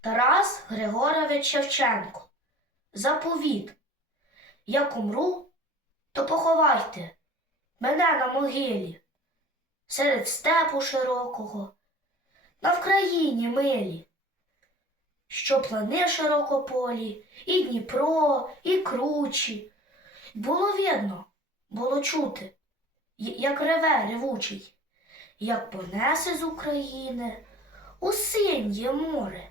Тарас Григорович Шевченко. Заповіт. Як умру, то поховайте мене на могилі, серед степу широкого, на Вкраїні милі, що плани широкополі, і Дніпро, і кручі. Було видно, було чути, як реве ревучий, як понесе з України у синє море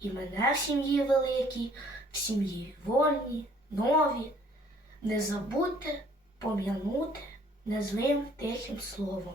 і мене в сім'ї великій, в сім'ї вольні, нові. Не забудьте пом'янути незлим тихим словом.